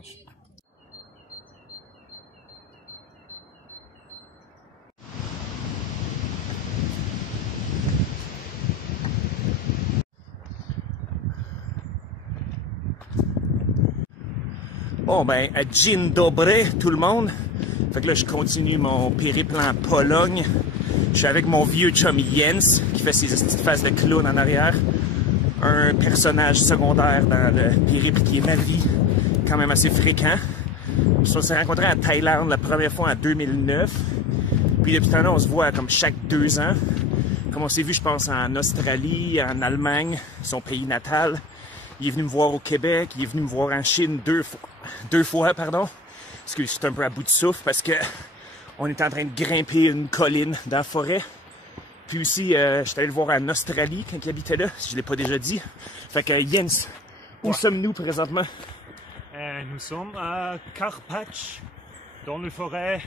orange. Bon ben, dzień dobry tout le monde. Fait que là, je continue mon périple en Pologne. Je suis avec mon vieux chum Jens, qui fait ses petites faces de clown en arrière. Un personnage secondaire dans le périple qui est ma vie, quand même assez fréquent. On s'est rencontrés à Thaïlande la première fois en 2009. Puis depuis ce temps-là, on se voit comme chaque 2 ans. Comme on s'est vu, je pense, en Australie, en Allemagne, son pays natal. Il est venu me voir au Québec, il est venu me voir en Chine deux fois, pardon. Parce que je suis un peu à bout de souffle parce que on est en train de grimper une colline dans la forêt. Puis aussi, je suis allé le voir en Australie quand il habitait là, si je ne l'ai pas déjà dit. Fait que Jens, où sommes-nous présentement? Nous sommes à Karpacz, dans la forêt,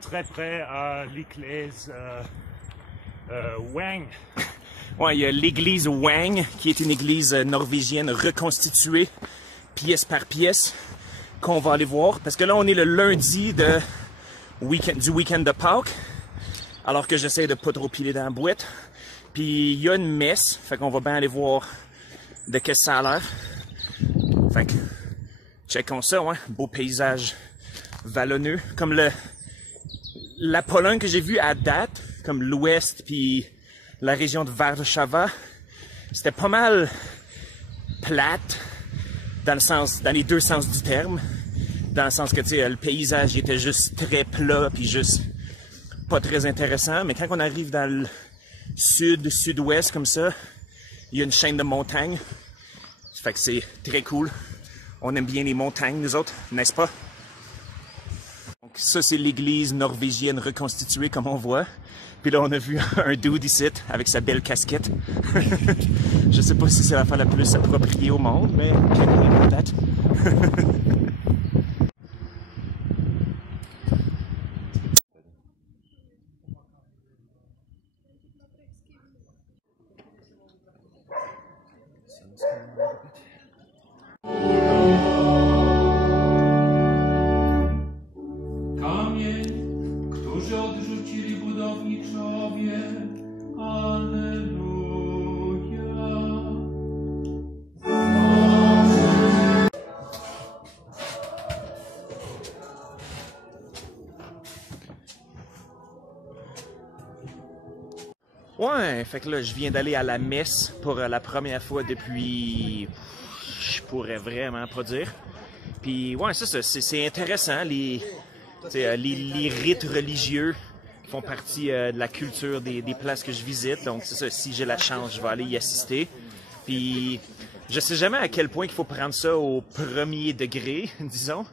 très près à l'église Wang. Ouais, il y a l'église Wang, qui est une église norvégienne reconstituée, pièce par pièce, qu'on va aller voir. Parce que là, on est le lundi du week-end de Pâques, alors que j'essaie de pas trop piler dans la boîte. Puis il y a une messe, fait qu'on va bien aller voir de qu'est-ce que ça a l'air. Fait que, checkons ça, ouais. Beau paysage vallonneux. Comme la Pologne que j'ai vue à date, comme l'ouest, puis la région de Warszawa, c'était pas mal plate, dans les deux sens du terme. Dans le sens que, tu sais, le paysage était juste très plat, puis juste pas très intéressant. Mais quand on arrive dans le sud-ouest comme ça, il y a une chaîne de montagnes. Ça fait que c'est très cool. On aime bien les montagnes, nous autres, n'est-ce pas? Donc ça, c'est l'église norvégienne reconstituée, comme on voit. Puis là, on a vu un dude ici, avec sa belle casquette. Je sais pas si c'est l'affaire la plus appropriée au monde, mais peut-être. Kamień, którzy odrzucili budowniczowie, Alleluja. Ouais, fait que là, je viens d'aller à la messe pour la première fois depuis... Je pourrais vraiment pas dire. Puis, ouais, ça, c'est intéressant. Les rites religieux font partie de la culture des places que je visite. Donc, c'est ça, si j'ai la chance, je vais aller y assister. Puis, je sais jamais à quel point il faut prendre ça au premier degré, disons.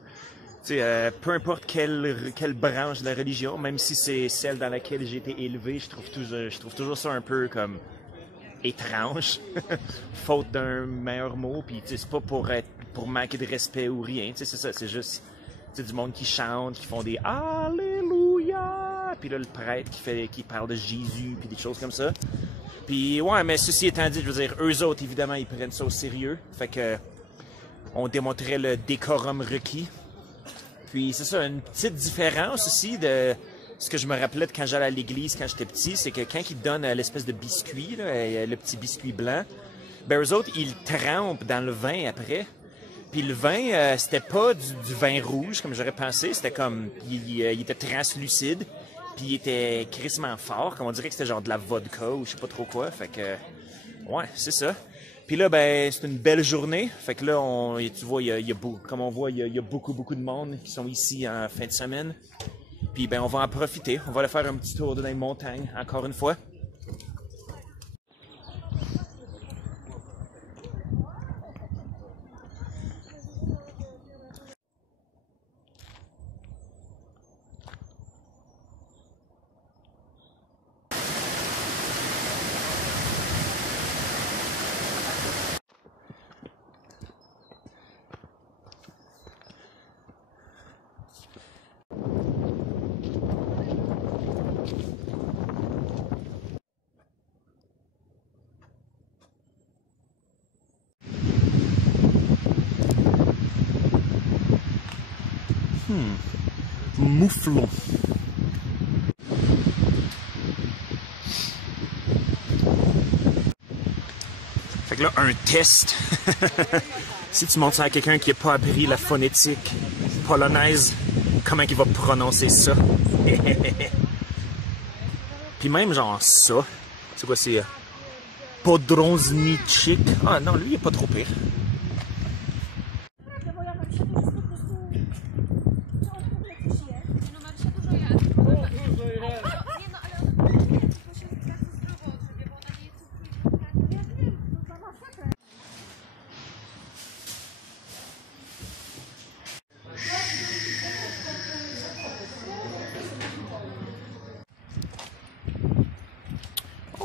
Peu importe quelle branche de la religion, même si c'est celle dans laquelle j'ai été élevé, je trouve toujours ça un peu comme étrange, faute d'un meilleur mot. Puis c'est pas pour manquer de respect ou rien. C'est ça, c'est juste du monde qui chante, qui font des Alléluia. Puis là le prêtre qui parle de Jésus puis des choses comme ça. Puis ouais, mais ceci étant dit, je veux dire, eux autres évidemment ils prennent ça au sérieux. Fait que on démontrait le décorum requis. Puis c'est ça, une petite différence aussi de ce que je me rappelais de quand j'allais à l'église quand j'étais petit, c'est que quand ils donnent l'espèce de biscuit, là, le petit biscuit blanc, ben eux autres, ils trempent dans le vin après. Puis le vin, c'était pas du vin rouge comme j'aurais pensé, c'était comme, il était translucide, puis il était crissement fort, comme on dirait que c'était genre de la vodka ou je sais pas trop quoi, fait que, ouais, c'est ça. Puis là, ben, c'est une belle journée. Fait que là, tu vois, comme on voit, il y a beaucoup de monde qui sont ici en fin de semaine. Puis ben, on va en profiter. On va aller faire un petit tour dans les montagnes, encore une fois. Mouflon. Fait que là, un test. Si tu montres ça à quelqu'un qui n'a pas appris la phonétique polonaise, comment il va prononcer ça? Puis même genre ça. C'est quoi, c'est Podrążniczek. Ah non, lui, il est pas trop pire.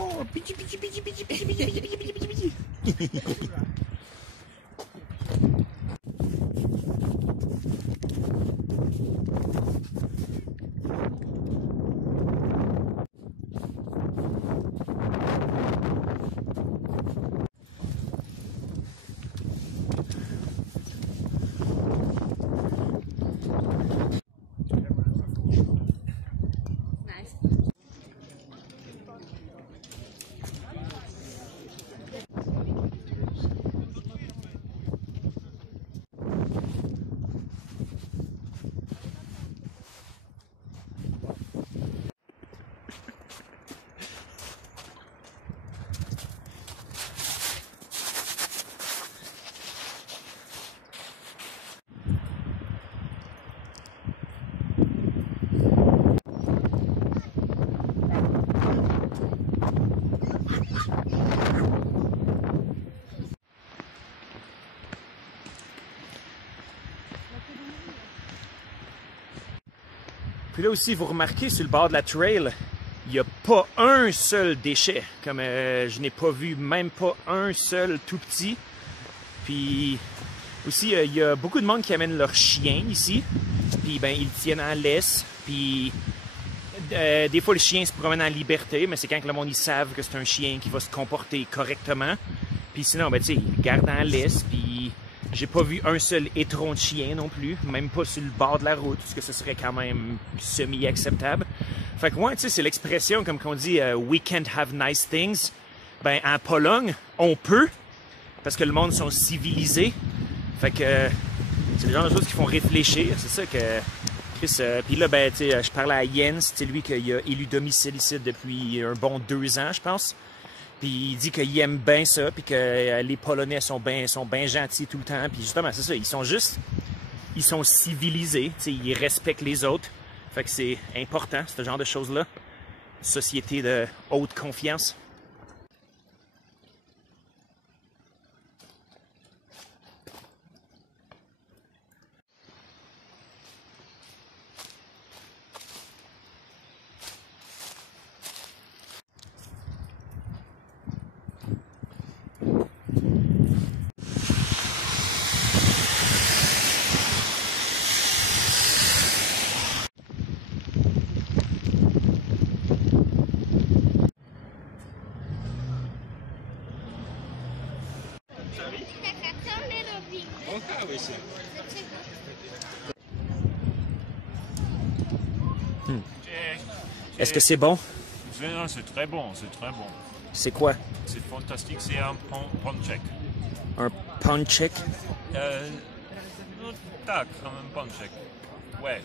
Oh, pidgey, pidgey, pidgey, pidgey, pidgey, pidgey, pidgey, pidgey, pidgey. Puis là aussi, vous remarquez sur le bord de la trail, il n'y a pas un seul déchet. Comme je n'ai pas vu même pas un seul tout petit. Puis aussi, il y a beaucoup de monde qui amène leurs chiens ici. Puis ben, ils tiennent en laisse. Puis des fois, le chien se promène en liberté, mais c'est quand le monde ils savent que c'est un chien qui va se comporter correctement. Puis sinon, ben, tu sais, ils le gardent en laisse. Puis j'ai pas vu un seul étron de chien non plus, même pas sur le bord de la route, parce que ce serait quand même semi-acceptable. Fait que ouais, tu sais, c'est l'expression comme qu'on dit we can't have nice things. Ben en Pologne, on peut, parce que le monde sont civilisés. Fait que c'est le genre de choses qui font réfléchir. C'est ça que Chris. Puis là, ben, tu sais, je parlais à Jens, c'est lui qui a élu domicile ici depuis un bon 2 ans, je pense. Puis il dit qu'il aime bien ça, puis que les Polonais sont bien gentils tout le temps. Puis justement, c'est ça, ils sont civilisés, ils respectent les autres. Fait que c'est important, ce genre de choses-là. Société de haute confiance. Est-ce que c'est bon? C'est très bon, c'est très bon. C'est quoi? C'est fantastique, c'est un ponchek. Un ponchek? Tak, un ponchek. Ouais.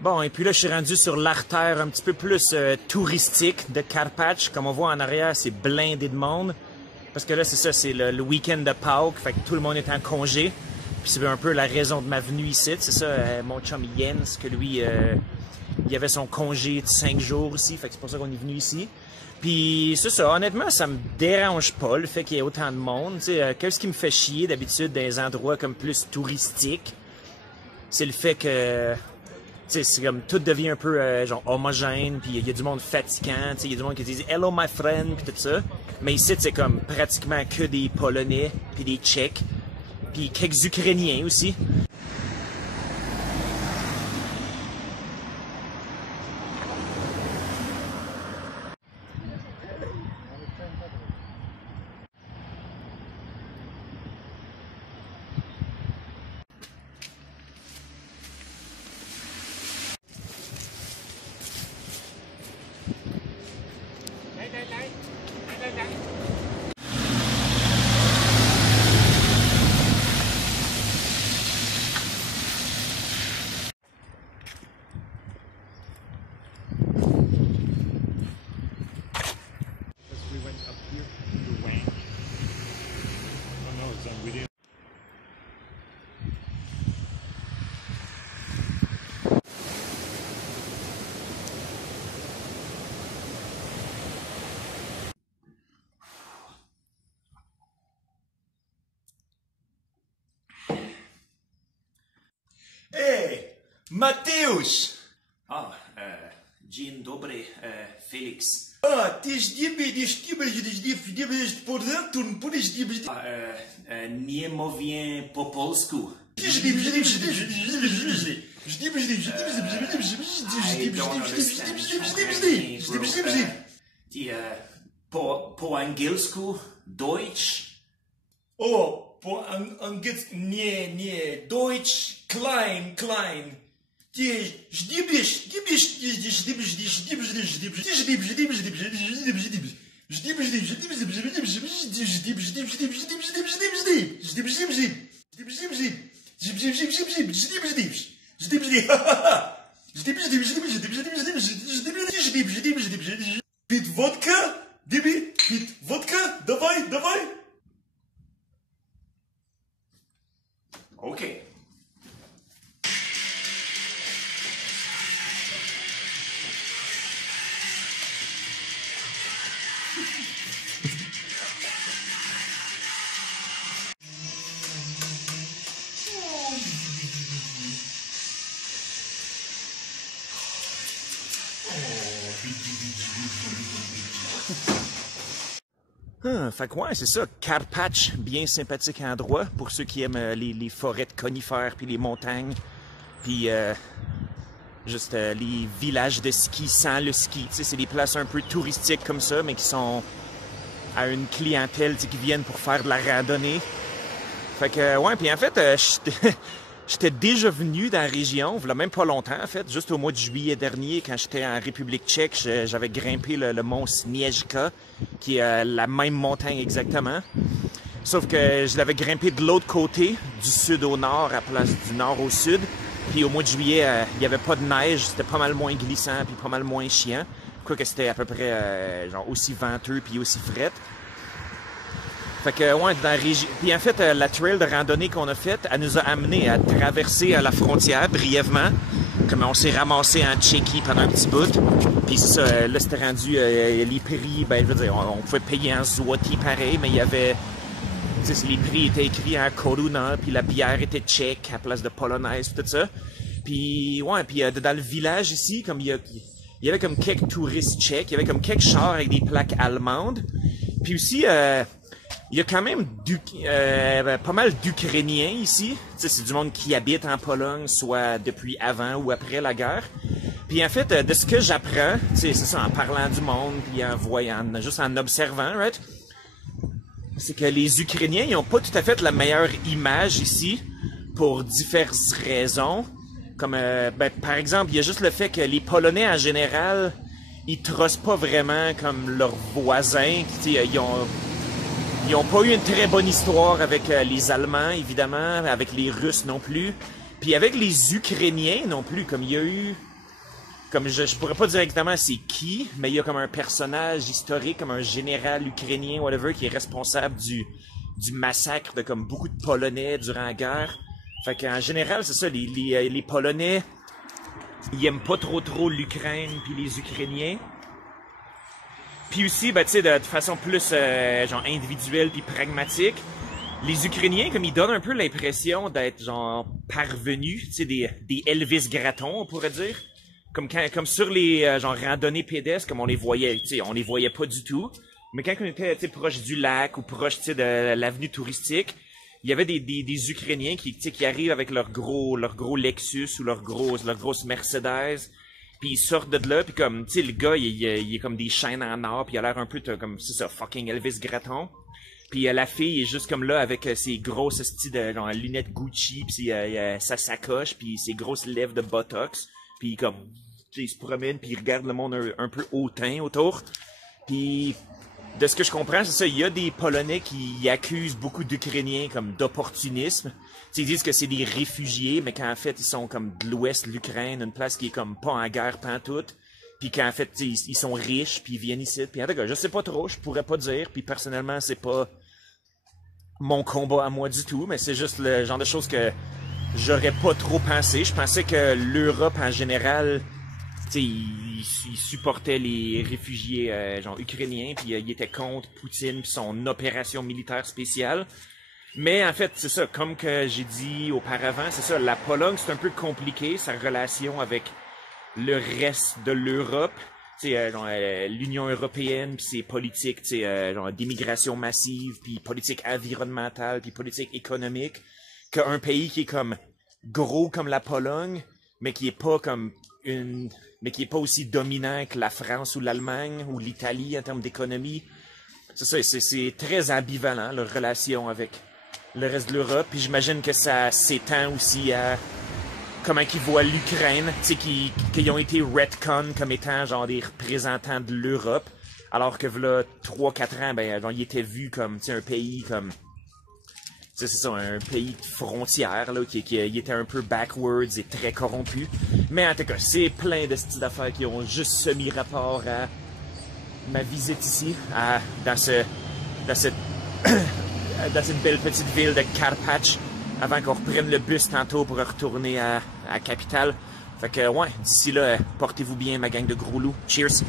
Bon, et puis là, je suis rendu sur l'artère un petit peu plus touristique de Karpacz. Comme on voit en arrière, c'est blindé de monde. Parce que là, c'est ça, c'est le week-end de Pâques. Fait que tout le monde est en congé. Puis c'est un peu la raison de ma venue ici. C'est ça, mon chum Jens, que lui, il avait son congé de 5 jours ici. Fait que c'est pour ça qu'on est venu ici. Puis c'est ça, honnêtement, ça me dérange pas le fait qu'il y ait autant de monde. Qu'est-ce qui me fait chier d'habitude dans des endroits comme plus touristiques, c'est le fait que sais, c'est comme tout devient un peu genre homogène, puis il y a du monde fatigant, il y a du monde qui dit hello my friend, puis tout ça. Mais ici, c'est comme pratiquement que des Polonais, puis des Tchèques, puis quelques Ukrainiens aussi. We went up here to the Wang. Oh no, it's on video. Hey, Mateusz! Dzień dobry, Felix. Ty Nie mówię po polsku. Po angielsku, Deutsch. O, po angielsku, nie, Deutsch, klein. Ty Пить водка? Диби, пить водка? Давай. Okay. Fait que ouais, c'est ça, Karpacz, bien sympathique endroit pour ceux qui aiment les forêts de conifères puis les montagnes, puis juste les villages de ski sans le ski. Tu sais, c'est des places un peu touristiques comme ça, mais qui sont à une clientèle, tu sais, qui viennent pour faire de la randonnée. Fait que ouais, puis en fait, j'étais déjà venu dans la région, il y a même pas longtemps en fait, juste au mois de juillet dernier, quand j'étais en République tchèque, j'avais grimpé le mont Sniezhka, qui est la même montagne exactement. Sauf que je l'avais grimpé de l'autre côté, du sud au nord, à place du nord au sud. Puis au mois de juillet, il n'y avait pas de neige, c'était pas mal moins glissant, puis pas mal moins chiant. Quoique c'était à peu près genre aussi venteux, puis aussi fret. Fait que, ouais, dans la région. Puis en fait, la trail de randonnée qu'on a faite, elle nous a amené à traverser la frontière brièvement. Comme on s'est ramassé en Tchéquie pendant un petit bout. Puis ça, là, c'était rendu les prix, ben, je veux dire, on pouvait payer en zloty pareil, mais il y avait. Tu sais, les prix étaient écrits en koruna, puis la bière était tchèque à place de polonaise, tout ça. Puis, ouais, puis dans le village ici, comme il y avait comme quelques touristes tchèques, il y avait comme quelques chars avec des plaques allemandes. Puis aussi, il y a quand même pas mal d'Ukrainiens ici. Tu sais, c'est du monde qui habite en Pologne, soit depuis avant ou après la guerre. Puis en fait, de ce que j'apprends, tu sais, c'est ça, en parlant du monde, puis en voyant, juste en observant, right? C'est que les Ukrainiens, ils n'ont pas tout à fait la meilleure image ici, pour diverses raisons. Comme, ben, par exemple, il y a juste le fait que les Polonais, en général, ils trossent pas vraiment comme leurs voisins. Tu sais, ils ont pas eu une très bonne histoire avec les Allemands, évidemment, avec les Russes non plus, puis avec les Ukrainiens non plus, comme il y a eu... Comme je pourrais pas dire exactement c'est qui, mais il y a comme un personnage historique, comme un général ukrainien, whatever, qui est responsable du massacre de comme beaucoup de Polonais durant la guerre. Fait qu'en général, c'est ça, les Polonais, ils aiment pas trop l'Ukraine puis les Ukrainiens. Puis aussi, ben, tu sais, de façon plus genre individuelle puis pragmatique, les Ukrainiens, comme ils donnent un peu l'impression d'être genre parvenus, tu sais, des Elvis Gratton, on pourrait dire. Comme sur les genre randonnées pédestres, comme on les voyait, tu sais, on les voyait pas du tout. Mais quand on était proche du lac ou proche de l'avenue touristique, il y avait des Ukrainiens qui arrivent avec leur gros Lexus ou leur grosse Mercedes, puis ils sortent de là, puis comme tu sais le gars il est comme des chaînes en or, puis il a l'air un peu comme c'est ça fucking Elvis Gratton. Puis la fille est juste comme là avec ses grosses styles de genre lunettes Gucci, puis sa sacoche, puis ses grosses lèvres de botox, puis comme tu sais il se promène puis il regarde le monde un peu hautain autour. Puis de ce que je comprends, c'est ça, il y a des Polonais qui accusent beaucoup d'Ukrainiens comme d'opportunisme. Ils disent que c'est des réfugiés, mais qu'en fait, ils sont comme de l'ouest de l'Ukraine, une place qui est comme pas en guerre pantoute. Puis qu'en fait, ils sont riches, puis ils viennent ici. Puis en tout cas, je sais pas trop, je pourrais pas dire. Puis personnellement, c'est pas mon combat à moi du tout, mais c'est juste le genre de choses que j'aurais pas trop pensé. Je pensais que l'Europe en général, il supportait les réfugiés genre ukrainiens, puis il était contre Poutine puis son opération militaire spéciale. Mais en fait, c'est ça, comme que j'ai dit auparavant, c'est ça, la Pologne, c'est un peu compliqué, sa relation avec le reste de l'Europe, l'Union européenne, puis ses politiques genre d'immigration massive, puis politique environnementale, puis politique économique, qu'un pays qui est comme gros comme la Pologne, mais qui est pas comme mais qui est pas aussi dominant que la France ou l'Allemagne ou l'Italie en termes d'économie. C'est ça, c'est très ambivalent, leur relation avec le reste de l'Europe. Puis j'imagine que ça s'étend aussi à comment ils voient l'Ukraine, tu sais, qu'ils ont été retcon comme étant genre des représentants de l'Europe, alors que là 3-4 ans, ben genre, ils étaient vus comme un pays comme c'est ça, un pays de frontière là, qui était un peu backwards et très corrompu. Mais en tout cas, c'est plein de styles d'affaires qui ont juste semi-rapport à ma visite ici, dans cette belle petite ville de Karpacz, avant qu'on reprenne le bus tantôt pour retourner à la capitale. Fait que ouais, d'ici là, portez-vous bien ma gang de gros loups. Cheers!